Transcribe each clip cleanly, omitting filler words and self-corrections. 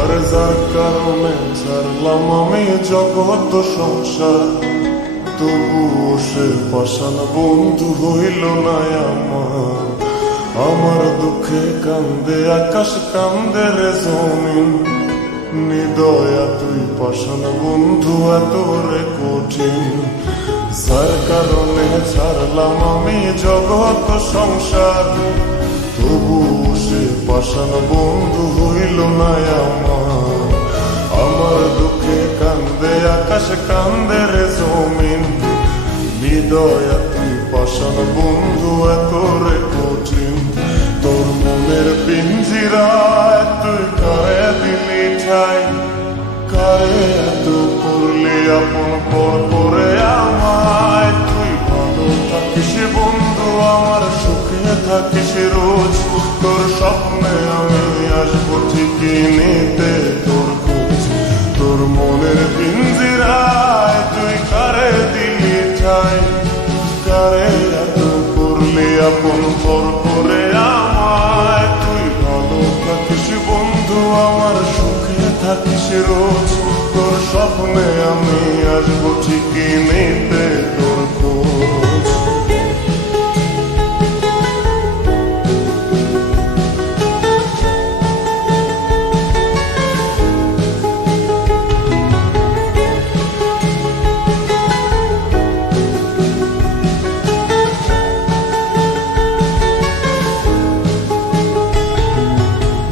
আর যার কারণে ছাড়লাম আমি জগৎ সংসার, তবুও সে পাষাণ বন্ধু হইল না আমার। আমার দুঃখে কান্দে আকাশ, কান্দে রে জমিন, নিদয়া তুই পাষাণ বন্ধু এত রে কঠিন। যার কারণে ছাড়লাম আমি জগৎ সংসার, তবুও সে পাষাণ বন্ধু হইল না আমার। আমার দুঃখে কান্দে আকাশ, কান্দে রে জমিন, নিদয়া তুই পাষাণ বন্ধু এত রে কঠিন। তোর মনের পিঞ্জিরায় তুই কারে দিলি ঠাই, কারে এত করলি আপন পর করে আমায়। তুই ভালো থাকিস বন্ধু আমার, সুখে থাকিস রোজ, তোর স্বপ্নে আমি আসবো ঠিকই নিতে তোর খোঁজ। তোর মনের পিঞ্জিরায় তুই কারে দিলি ঠাই, কারে এত করলি আপন পর করে আমায়। তুই ভালো থাকিস বন্ধু আমার, সুখে থাকিস রোজ, তোর স্বপ্নে আমি আসবো ঠিকই নিতে তোর খোঁজ।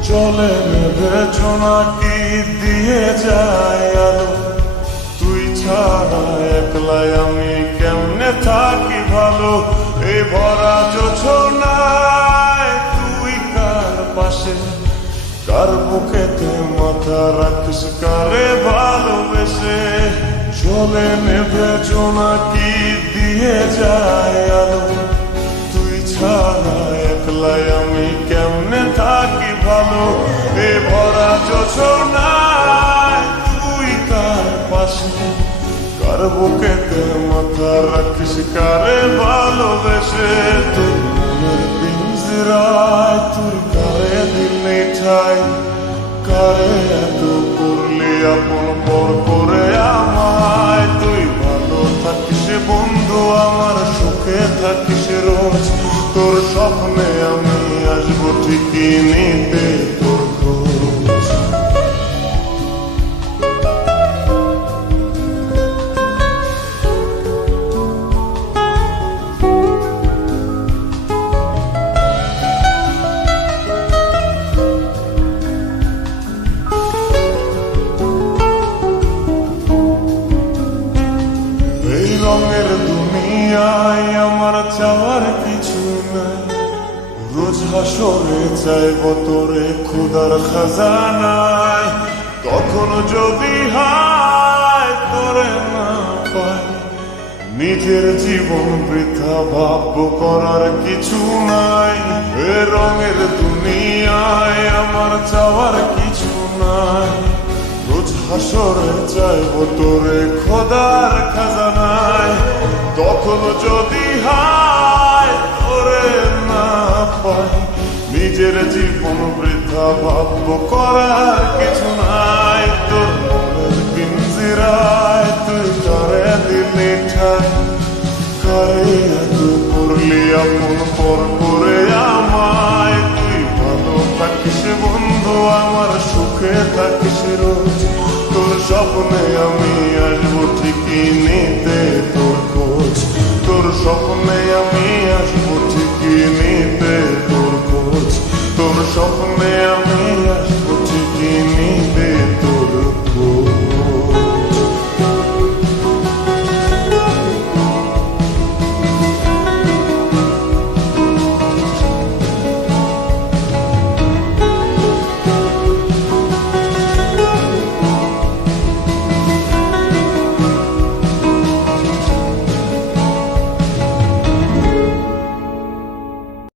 জলে নেবে জোনাকি দিয়ে যায় আলো, তুই ছাড়া একলাই আমি কেমনে থাকি ভালো। এই ভরা জোছনায় তুই কার পাশে, কার বুকেতে মাথা রাখিস কারে ভালোবেসে। জলে নেবে জোনাকি দিয়ে যায় আলো, তুই ছাড়া একলাই আমি কেমনে থাকি ভালো। এ ভরা জোছনায় তুই কার পাশে, কার বুকেতে মাথা রাখিস কারে ভালোবেসে। তোর মনের পিঞ্জিরায় তুই কারে দিলি ঠাই, কারে এত করলি আপন পর করে আমায়। তুই ভালো থাকিস বন্ধু আমার, সুখে থাকিস রোজ, তোর স্বপ্নে আমি আসবো ঠিকই নিতে তোর খোঁজ। এই রঙের দুনিয়ায় আমার চাওয়ার কিছু নাই, রোজ হাসরে চাইব তোরে খুদার খাজানায়। তখন যদি হায় তোরে না পাই, নিজের জীবন বৃথা ভাববো করার কিছু নাই। এ রঙের দুনিয়ায় আমার চাওয়ার কিছু নাই, রোজ হাসরে চাইব তোরে খোদার খাজানায়। তখন যদি হায় তোরে না পাই, নিজের জীবন বৃথা ভাববো করার কিছু নাই। তোর মনের পিঞ্জিরায় তুই কারে দিলি ঠাই, কারে এত করলি আপন পর করে আমায়। তুই ভালো থাকিস বন্ধু আমার, সুখে থাকিস রোজ, তোর স্বপ্নে আমি আসবো ঠিকই নিতে তোর খোঁজ। তোর স্বপ্নে আমি আসবো।